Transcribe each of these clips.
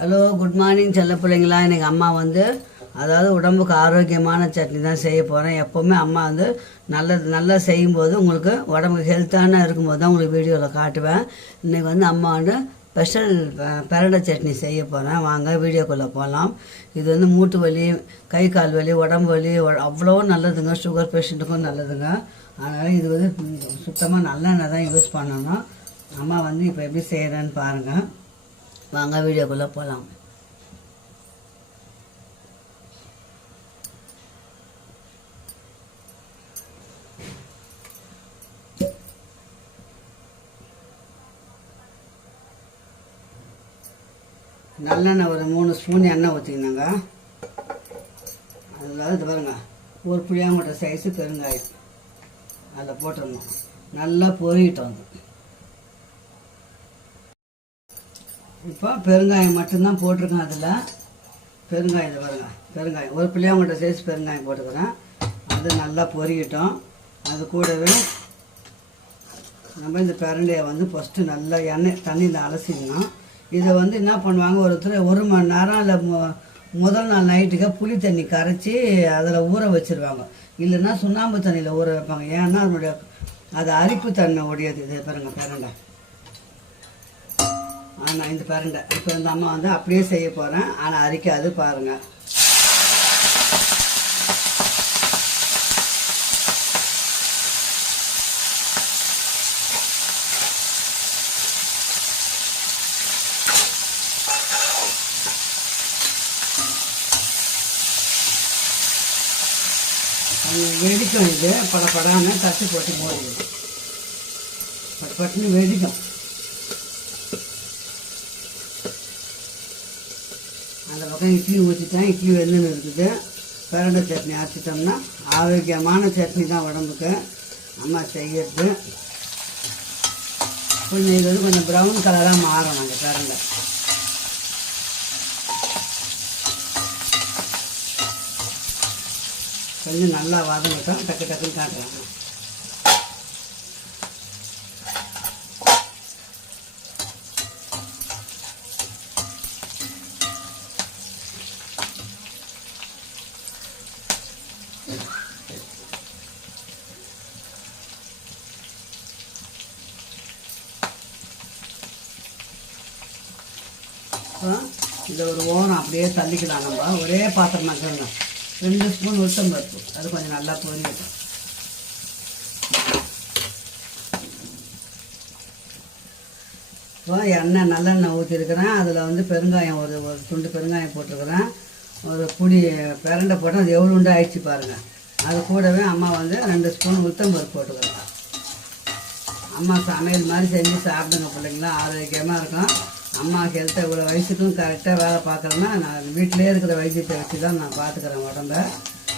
Hello, good morning செல்ல பிள்ளைங்களா. எனக்கு அம்மா வந்து அதாவது உடம்புக்கு ஆரோக்கியமான சட்னி தான் செய்ய போகிறேன். எப்போவுமே அம்மா வந்து நல்லா செய்யும்போது உங்களுக்கு உடம்புக்கு ஹெல்த்தான இருக்கும்போது தான் உங்களுக்கு வீடியோவில் காட்டுவேன். இன்றைக்கி வந்து அம்மா வந்து ஸ்பெஷல் பிரண்டை சட்னி செய்ய போகிறேன். வாங்க வீடியோக்குள்ளே போகலாம். இது வந்து மூட்டு வலி, கை கால் வலி, உடம்பு வலி அவ்வளோ நல்லதுங்க. சுகர் பேஷண்ட்டுக்கும் நல்லதுங்க. அதனால் இது வந்து சுத்தமாக நல்லெண்ணெய் தான் யூஸ் பண்ணணும். அம்மா வந்து இப்போ எப்படி செய்கிறேன்னு பாருங்கள். வாங்க வீடியோக்குள்ளே போகலாம். நல்லெண்ணெய் ஒரு 3 ஸ்பூன் எண்ணெய் ஊற்றிக்கணுங்க. அதில் இது பாருங்க, ஒரு புளியாங்கொட்டை சைஸு பெருங்காயம் அதில் போட்டுடணும். நல்லா பொரியிட்டோம். அது இப்போ பெருங்காயம் மட்டும்தான் போட்டிருக்கேன். அதில் பெருங்காயம் இது பாருங்க, பெருங்காயம் ஒரு புளியாங்கொட்டை சைஸ் பெருங்காயம் போட்டுக்கிறேன். அது நல்லா பொரியிட்டோம். அது கூடவே நம்ம இந்த பிரண்டையை வந்து ஃபஸ்ட்டு நல்லா தண்ணியில் அலசிடணும். இதை வந்து என்ன பண்ணுவாங்க, ஒருத்தர் 1 மணி நேரம் இல்லை முதல் நாள் நைட்டுக்கு புளி தண்ணி கரைச்சி அதில் ஊற வச்சுருவாங்க. இல்லைன்னா சுண்ணாம்பு தண்ணியில் ஊற வைப்பாங்க. ஏன்னா அதனுடைய அது அரிப்பு தன்மை உடையது. இது பாருங்கள் பிரண்டை. ஆனால் இந்த பிரண்டை இப்போ இந்த அம்மா வந்து அப்படியே செய்ய போகிறேன். ஆனால் அரிக்காது பாருங்கள். வெடிக்கும். இது படப்படாமல் தட்டு போட்டு போடுது. பட்டுன்னு வெடிக்கும். அந்த பக்கம் இட்லி ஊற்றிட்டேன். இட்லி வெந்துன்னு இருக்குது. பிரண்டை சட்னி அரைச்சிட்டோம்னா ஆரோக்கியமான சட்னி தான் உடம்புக்கு அம்மா செய்யறது. கொஞ்சம் இது வந்து கொஞ்சம் ப்ரௌன் கலராக மாறும். அந்த பிரண்டை கொஞ்சம் நல்லா வதங்கட்டும். டக்கு டக்குன்னு காட்டுறாங்க. இதை ஒரு ஓரம் அப்படியே தள்ளிக்கலாம். நம்ம ஒரே பாத்திரம் வைக்கணுங்க. 2 ஸ்பூன் உளுத்தம் பருப்பு, அது கொஞ்சம் நல்லா பொரியட்டும். இப்போ எண்ணெய் நல்லெண்ணெய் ஊற்றிருக்கிறேன். அதில் வந்து பெருங்காயம் ஒரு துண்டு பெருங்காயம் போட்டிருக்கிறேன். ஒரு புளி பிரண்டை போட்டால் அது எவ்வளோ உண்டு ஆயிடுச்சு பாருங்கள். அது கூடவே அம்மா வந்து 2 ஸ்பூன் உளுத்தம் பருப்பு போட்டுக்கிறேன். அம்மா சமையல் மாதிரி செஞ்சு சாப்பிடுங்க பிள்ளைங்களா, ஆரோக்கியமாக இருக்கும். அம்மா ஹெல்த்தை இவ்வளோ வயசுக்கும் கரெக்டாக வேலை பார்க்குறேன்னா நான் வீட்டிலே இருக்கிற வைத்தியத்தை வச்சு தான் நான் பார்த்துக்கிறேன் உடம்ப.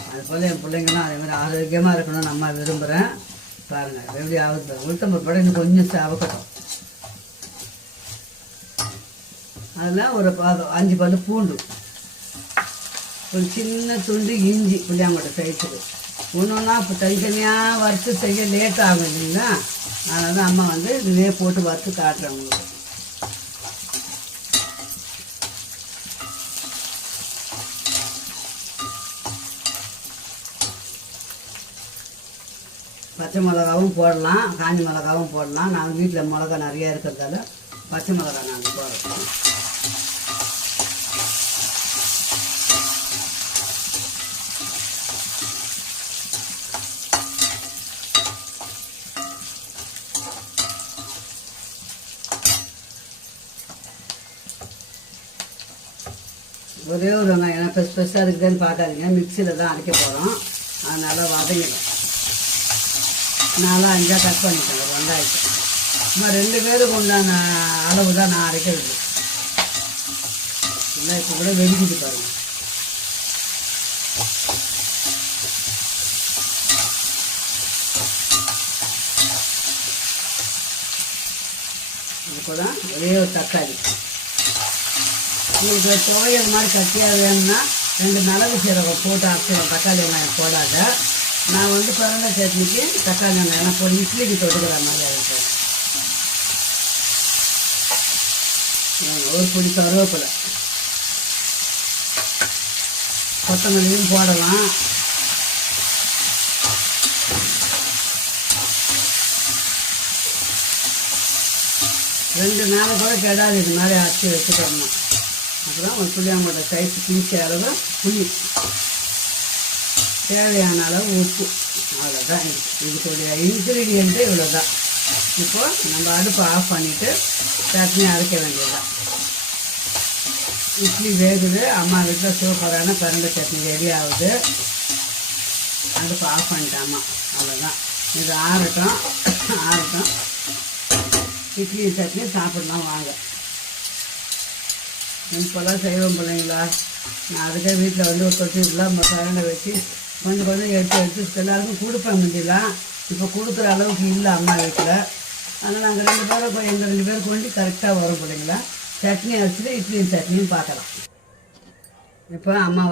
அதுபோல் என் பிள்ளைங்களாம் அதே மாதிரி ஆரோக்கியமாக இருக்கணும்னு அம்மா விரும்புகிறேன். பாருங்கள் எப்படி ஆகுது. உளுத்தம்பு படம் இன்னும் கொஞ்சம் சாப்பிடட்டும். அதில் ஒரு 5 பல்லு பூண்டு, ஒரு சின்ன துண்டு இஞ்சி புளியாங்கொட்டை சைஸுக்கு. ஒன்றுன்னா இப்போ தனித்தனியாக வறுத்து செய்ய லேட் ஆகும் இல்லைங்களா. அதனால தான் அம்மா வந்து இதுவே போட்டு வறுத்து காட்டுறேன் உங்களுக்கு. பச்சை மிளகாவும் போடலாம், காஞ்சி மிளகாவும் போடலாம். நாங்கள் வீட்டில் மிளகா நிறையா இருக்கிறதால பச்சை மிளகா நாங்கள் போடுறோம். ஒரே ஒரு வெங்காயம், ஏன்னா பெருசாக இருக்குதுன்னு பார்க்காதீங்க. மிக்சியில் தான் அரைக்க போகிறோம். அதனால் வதங்கிடும். 4 5 கட் பண்ணிட்டேன் ஒரு வெங்காயத்தை. சும்மா 2 பேருக்கு உண்டான அளவு தான் நான் அரைக்கிறது. இல்லை இப்போ கூட வெடிக்கிட்டு பாருங்கள். இப்போ தான் ஒரே ஒரு தக்காளி. உங்களுக்கு துவையல் மாதிரி கட்டியாக வேணும்னா 2 மிளகு சீரகம் போட்டு அரைச்சிடும். தக்காளி வெங்காயம் போடாத. நான் வந்து பிரண்டை சட்னிக்கு தக்காளி வெங்காயம் போட்டு இட்லிக்கு தொட்டுக்கிற மாதிரி இருக்கும். ஒரு பிடி கருவேப்பிலை, கொத்தமல்லியும் போடலாம். ரெண்டு நாள் கூட கெடாது, இது மாதிரி அரைச்சி வச்சுக்கணும். அப்புறம் ஒரு புளியாங்கோட சைஸ் பீஸ் அளவு புளி, தேவையான அளவு உப்பு, அவ்வளோதான். இதுக்குடைய இன்க்ரீடியண்ட்டு இவ்வளோ தான். இப்போது நம்ம அடுப்பை ஆஃப் பண்ணிவிட்டு சட்னி அரைக்க வேண்டியதுதான். இட்லி வேகுது. அம்மா வீட்டில் சூப்பரான பிரண்டை சட்னி ரெடி ஆகுது. அடுப்பை ஆஃப் பண்ணிட்டாம்மா, அவ்வளோதான். இது ஆறட்டும். இட்லி சட்னி சாப்பிடலாம் வாங்க. இப்போல்லாம் செய்வோம் பிள்ளைங்களா. நான் அதுக்கே வீட்டில் வந்து ஒரு தொட்டிலாம் பிரண்டை வச்சு கொஞ்சம் எடுத்து எல்லாருக்கும் கொடுப்பேன் முந்திலாம். இப்போ கொடுக்குற அளவுக்கு இல்லை அம்மா வீட்டில். அதனால் நாங்கள் 2 பேரும் எங்கள் 2 பேரும் கொண்டு கரெக்டாக வரும் பிள்ளைங்களா. சட்னி அரைச்சிட்டு இட்லியும் சட்னியும் பார்க்கலாம். இப்போ அம்மா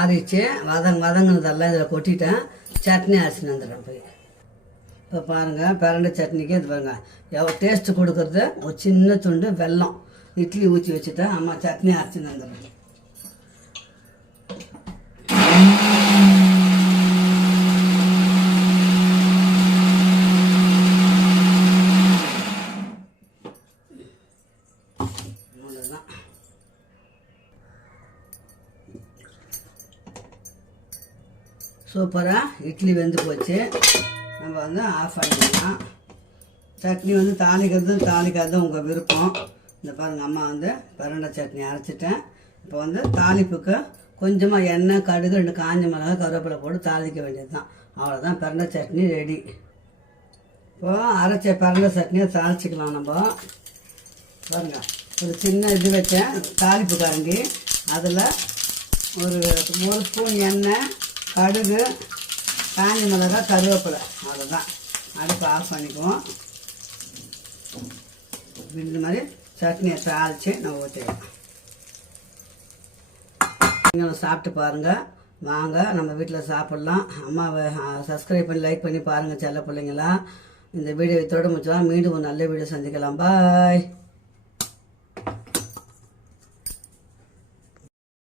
ஆறிச்சு. வதங்கினதெல்லாம் இதில் கொட்டிட்டேன். சட்னி அரைச்சின்னு வந்துடுறேன் போய். இப்போ பாருங்கள், பிரண்டை சட்னிக்கு இது பாருங்கள் எவ்வளோ டேஸ்ட்டு கொடுக்குறது. ஒரு சின்ன துண்டு வெல்லம் இட்லி ஊற்றி வச்சுட்டேன். அம்மா சட்னி அரைச்சின்னு வந்துடுறேன். சூப்பராக இட்லி வெந்து போச்சு. நம்ம வந்து ஆஃப் பண்ணிக்கலாம். சட்னி வந்து தாளிக்காததும் உங்கள் விருப்பம். இந்த பாருங்கள், அம்மா வந்து பிரண்டை சட்னி அரைச்சிட்டேன். இப்போ வந்து தாளிப்புக்கு கொஞ்சமாக எண்ணெய், கடுகு, 2 காஞ்ச மிளகாய், கருவேப்பிலை போட்டு தாளிக்க வேண்டியது தான். அவ்வளோதான், பிரண்டை சட்னி ரெடி. இப்போது அரைச்ச பிரண்டை சட்னியை தாளிச்சிக்கலாம். நம்ம பாருங்கள், ஒரு சின்ன இது வச்சேன் தாளிப்பு கரண்டி. அதில் ஒரு ஸ்பூன் எண்ணெய், கடுகு, காஞ்ச மிளகாய், கருவேப்பிலை, அவ்வளோதான். அடுப்பை ஆஃப் பண்ணிக்குவோம். இந்த மாதிரி சட்னியை தாளித்து நம்ம ஊற்றிக்கலாம். நீங்களும் சாப்பிட்டு பாருங்கள். வாங்க நம்ம வீட்டில் சாப்பிட்லாம். அம்மாவை சப்ஸ்கிரைப் பண்ணி லைக் பண்ணி பாருங்கள் செல்ல பிள்ளைங்களா. இந்த வீடியோ இதோட முடிச்சலாம். மீண்டும் ஒரு நல்ல வீடியோ சந்திக்கலாம். பாய்.